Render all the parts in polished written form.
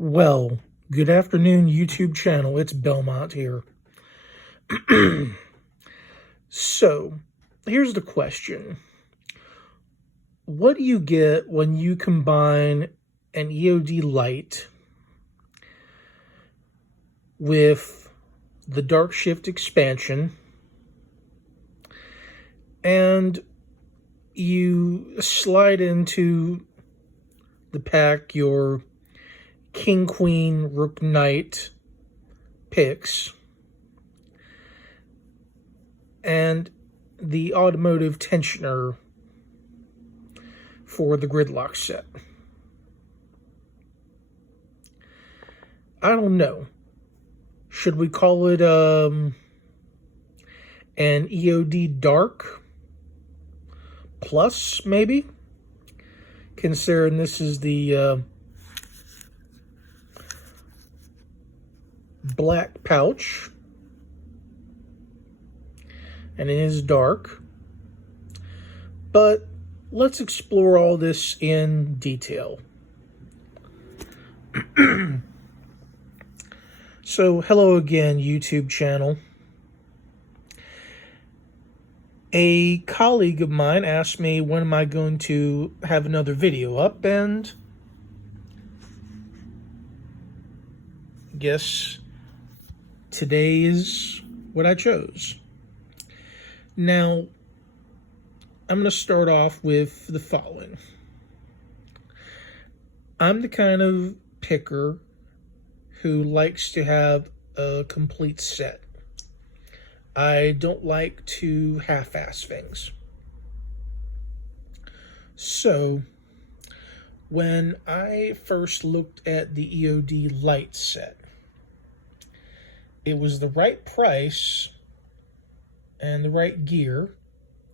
Well, good afternoon, YouTube channel. It's Belmont here. So, here's the question. What do you get when you combine an EOD Lite with the Dark Shift expansion and you slide into the pack your King, Queen, Rook, Knight picks and the automotive tensioner for the gridlock set? I don't know. Should we call it an EOD Dark Plus, maybe? Considering this is the black pouch, and it is dark. But let's explore all this in detail. So, hello again, YouTube channel. A colleague of mine asked me when am I going to have another video up, and guess today is what I chose. Now, I'm going to start off with the following. I'm the kind of picker who likes to have a complete set. I don't like to half-ass things. So, when I first looked at the EOD Lite set, it was the right price and the right gear,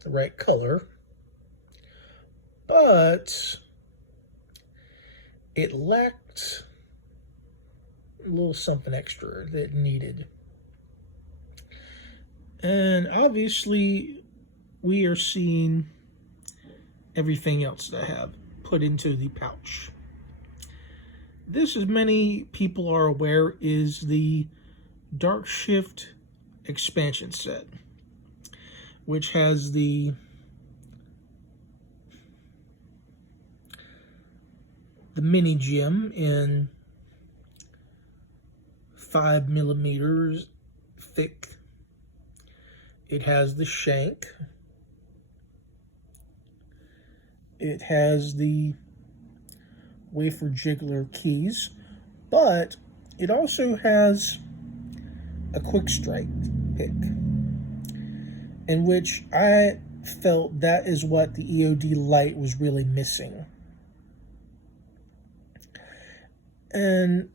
the right color, but it lacked a little something extra that it needed. And obviously, we are seeing everything else that I have put into the pouch. This, as many people are aware, is the Dark Shift expansion set, which has the mini gem in 5mm thick. It has the shank. It has the wafer jiggler keys, but it also has a quick strike pick, in which I felt that is what the EOD Lite was really missing. And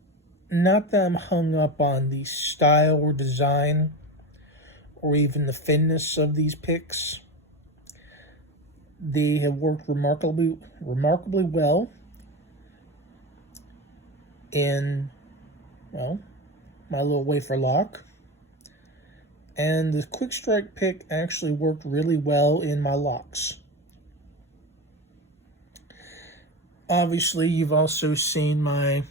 not that I'm hung up on the style or design or even the thinness of these picks. They have worked remarkably well in, well, my little wafer lock. And the quick strike pick actually worked really well in my locks. Obviously, you've also seen my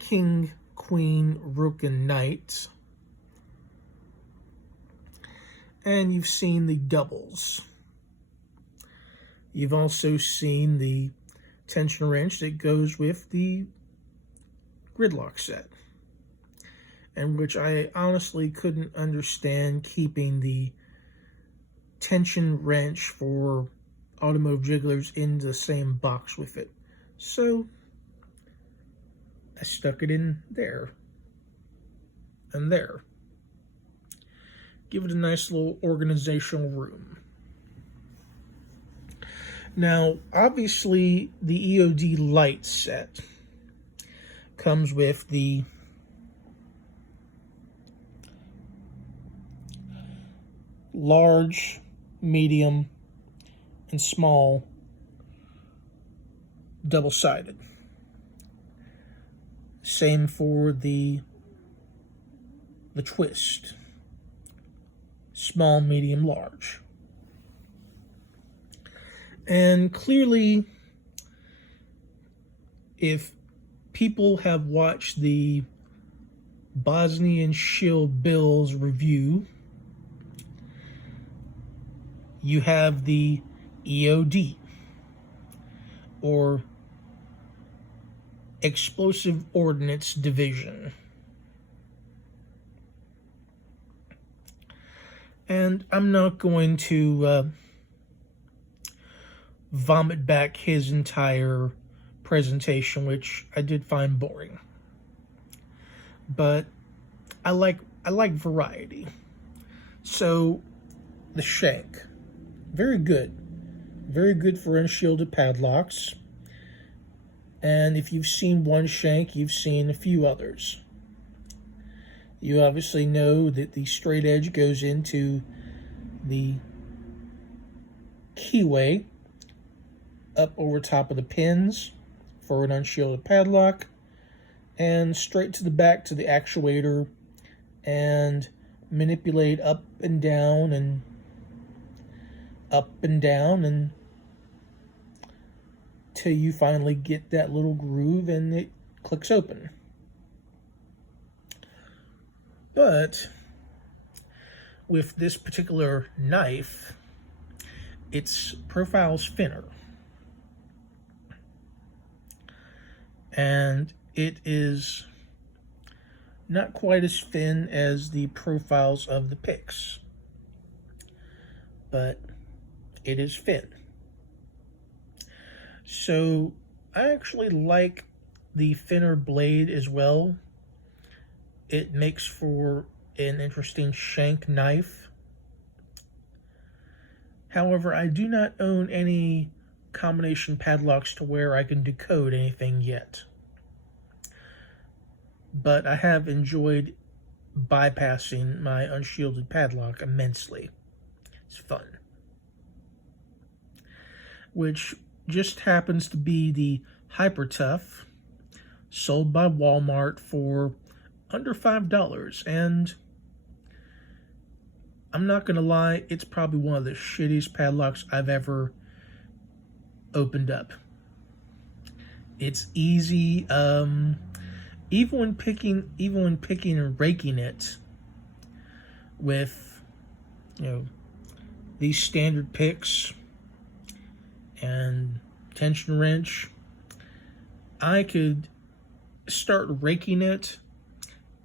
King, Queen, Rook, and Knight. And you've seen the doubles. You've also seen the tension wrench that goes with the gridlock set, and which I honestly couldn't understand keeping the tension wrench for automotive jigglers in the same box with it. So I stuck it in there and there. Give it a nice little organizational room. Now, obviously, the EOD Lite set comes with the large, medium, and small double-sided. Same for the twist. Small, medium, large. And clearly, if people have watched the Bosnian Shield Bills review, you have the EOD, or Explosive Ordnance Division. And I'm not going to vomit back his entire presentation, which I did find boring. But I like variety. So the shank, very good for unshielded padlocks. And if you've seen one shank, you've seen a few others. You obviously know that the straight edge goes into the keyway up over top of the pins for an unshielded padlock, and straight to the back to the actuator, and manipulate up and down and till you finally get that little groove and it clicks open. But with this particular knife, its profile's thinner, and it is not quite as thin as the profiles of the picks, but it is thin. So I actually like the thinner blade as well. It makes for an interesting shank knife. However, I do not own any combination padlocks to where I can decode anything yet. But I have enjoyed bypassing my unshielded padlock immensely. It's fun. Which just happens to be the Hyper Tough, sold by Walmart for under $5, and I'm not gonna lie, it's probably one of the shittiest padlocks I've ever opened up. It's easy, even when picking and raking it with, these standard picks and tension wrench, I could start raking it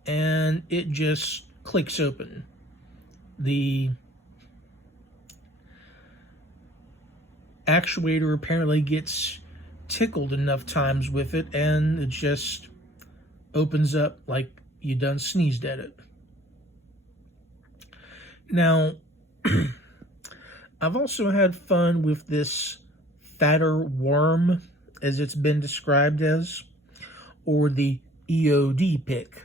and it just clicks open. The actuator apparently gets tickled enough times with it and it just opens up like you done sneezed at it. Now, I've also had fun with this fatter worm, as it's been described as, or the EOD pick.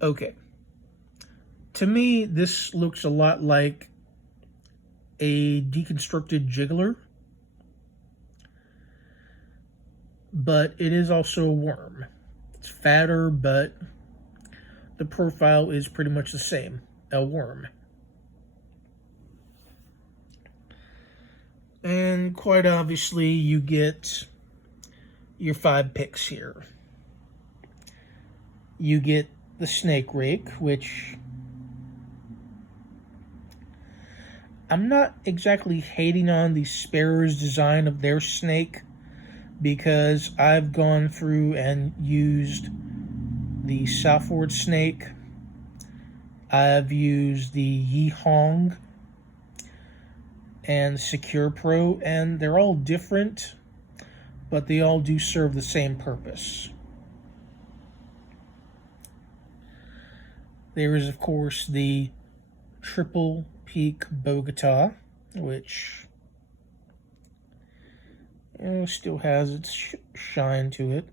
Okay. To me, this looks a lot like a deconstructed jiggler, but it is also a worm. It's fatter, but the profile is pretty much the same, a worm. And quite obviously, you get your 5 picks here. You get the snake rake, which I'm not exactly hating on the Sparrows design of their snake, because I've gone through and used the Southward snake. I've used the Yihong and Secure Pro, and they're all different, but they all do serve the same purpose. There is, of course, the Triple Peak Bogota, which still has its shine to it.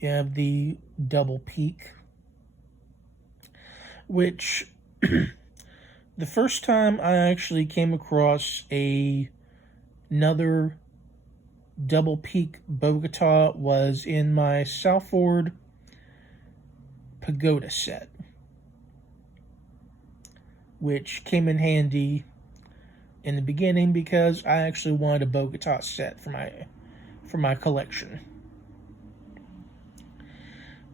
You have the Double Peak, which the first time I actually came across another Double Peak Bogota was in my Southward Pagoda set, which came in handy in the beginning because I actually wanted a Bogota set for my collection.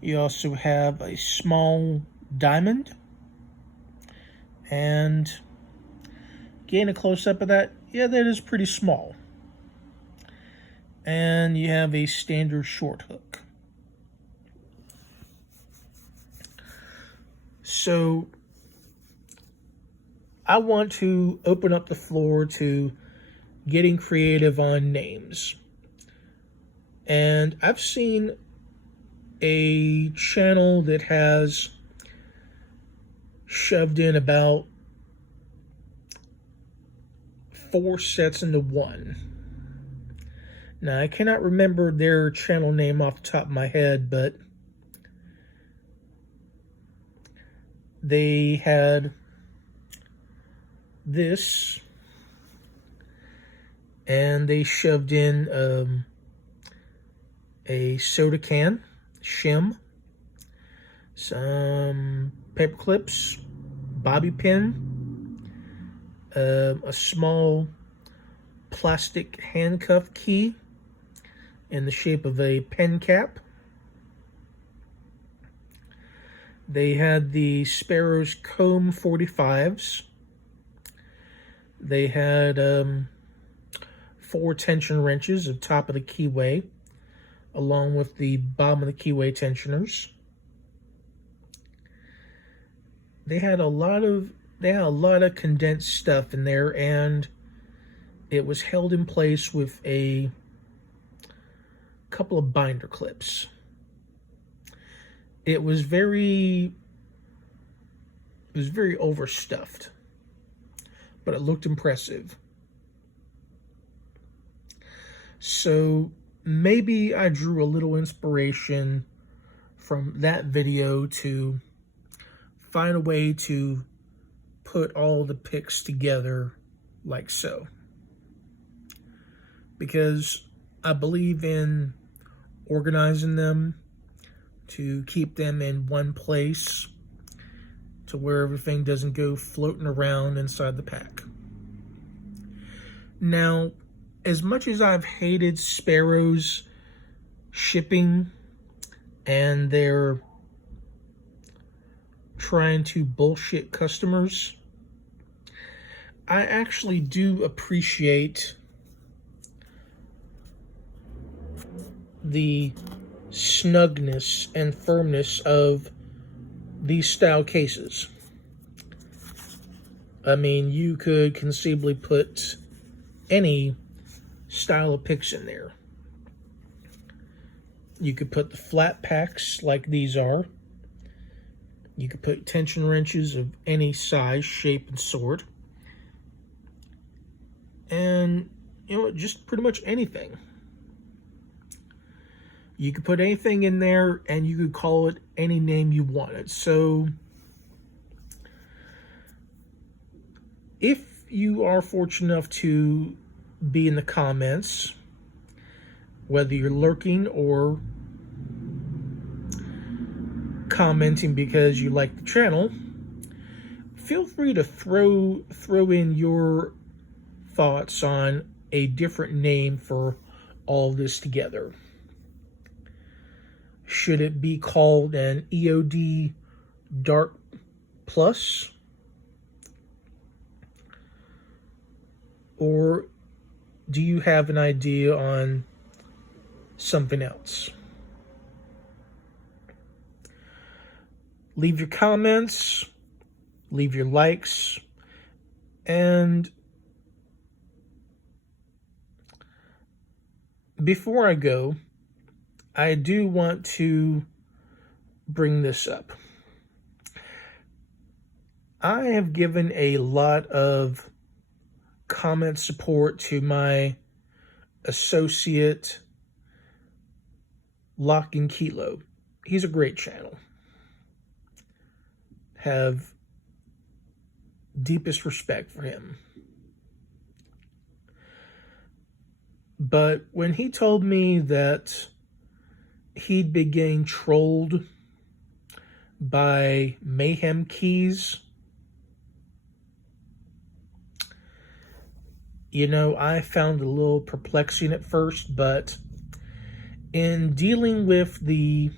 You also have a small diamond, and getting a close-up of that, yeah, that is pretty small. And you have a standard short hook. So I want to open up the floor to getting creative on names. And I've seen a channel that has shoved in about 4 sets into one. Now, I cannot remember their channel name off the top of my head, but they had this, and they shoved in a soda can, shim, some paper clips, bobby pin, a small plastic handcuff key in the shape of a pen cap. They had the Sparrows Comb 45s. They had 4 tension wrenches at the top of the keyway, along with the bottom of the keyway tensioners. They had a lot of condensed stuff in there, and it was held in place with a couple of binder clips. It was very overstuffed, but it looked impressive. So maybe I drew a little inspiration from that video to find a way to put all the picks together like so. Because I believe in organizing them to keep them in one place to where everything doesn't go floating around inside the pack. Now, as much as I've hated Sparrows shipping and their trying to bullshit customers, I actually do appreciate the snugness and firmness of these style cases. I mean, you could conceivably put any style of picks in there. You could put the flat packs like these are. You could put tension wrenches of any size, shape, and sort. And, just pretty much anything. You could put anything in there, and you could call it any name you wanted. So, if you are fortunate enough to be in the comments, whether you're lurking or commenting because you like the channel, feel free to throw in your thoughts on a different name for all this together. Should it be called an EOD Dark Plus? Or do you have an idea on something else? Leave your comments, leave your likes, and before I go, I do want to bring this up. I have given a lot of comment support to my associate, Lock and Kilo. He's a great channel. Have deepest respect for him. But when he told me that he'd been getting trolled by Mayhem Keys, you know, I found a little perplexing at first, but in dealing with the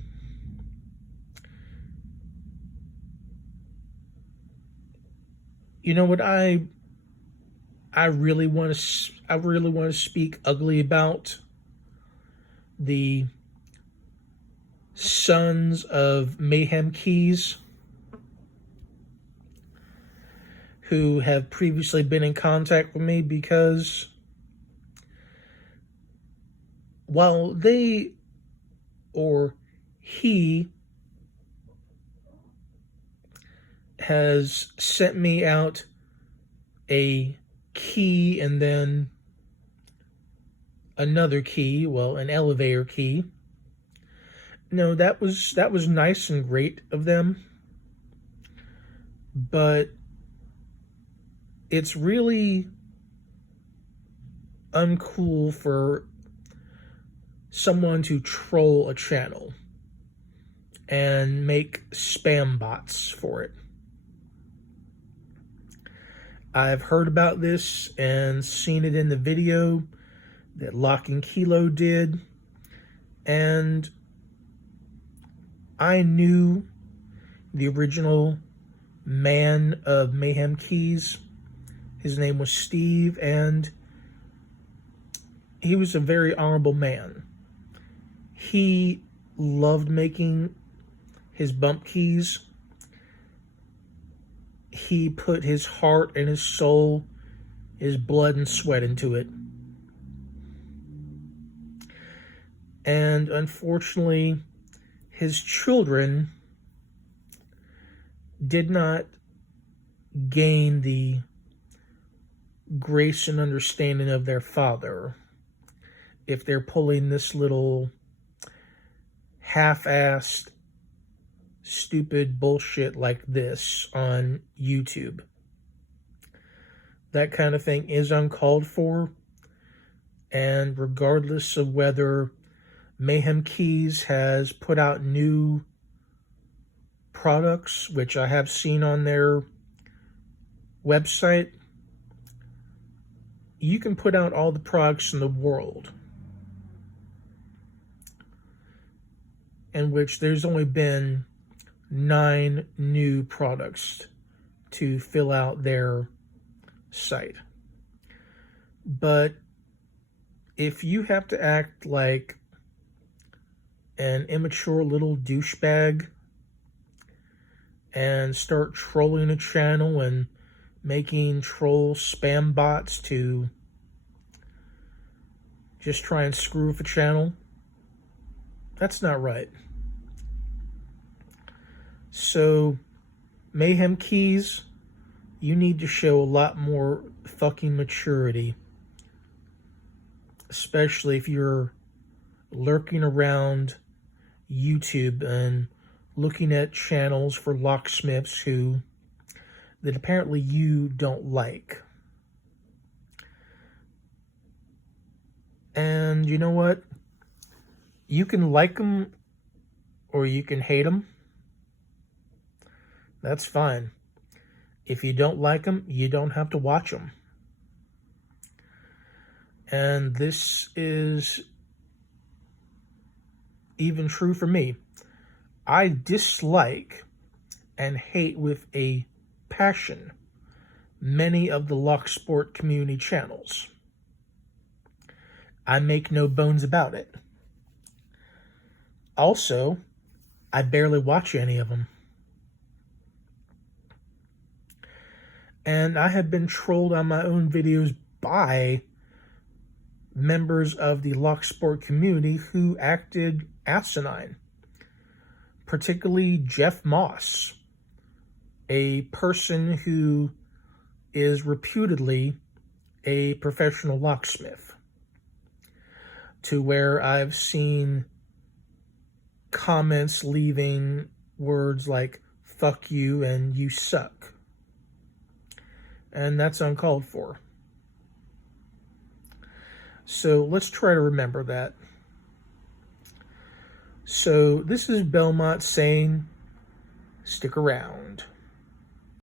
you know what I really want to speak ugly about the sons of Mayhem Keys, who have previously been in contact with me, because while they or he has sent me out a key and then another key, well, an elevator key. No, that was nice and great of them, but it's really uncool for someone to troll a channel and make spam bots for it. I've heard about this and seen it in the video that Lock and Kilo did, and I knew the original man of Mayhem Keys. His name was Steve, and he was a very honorable man. He loved making his bump keys. He put his heart and his soul, his blood and sweat into it. And unfortunately, his children did not gain the grace and understanding of their father if they're pulling this little half-assed stupid bullshit like this on YouTube. That kind of thing is uncalled for, and regardless of whether Mayhem Keys has put out new products, which I have seen on their website, you can put out all the products in the world, in which there's only been 9 new products to fill out their site. But if you have to act like an immature little douchebag and start trolling a channel and making troll spam bots to just try and screw with a channel, that's not right. So, Mayhem Keys, you need to show a lot more fucking maturity, especially if you're lurking around YouTube and looking at channels for locksmiths that apparently you don't like. And you know what? You can like them or you can hate them. That's fine. If you don't like them, you don't have to watch them. And this is even true for me. I dislike and hate with a passion many of the lock sport community channels. I make no bones about it. Also, I barely watch any of them. And I have been trolled on my own videos by members of the lock sport community who acted asinine. Particularly Jeff Moss, a person who is reputedly a professional locksmith, to where I've seen comments leaving words like "fuck you" and "you suck." And that's uncalled for. So let's try to remember that. So this is Belmont saying, stick around.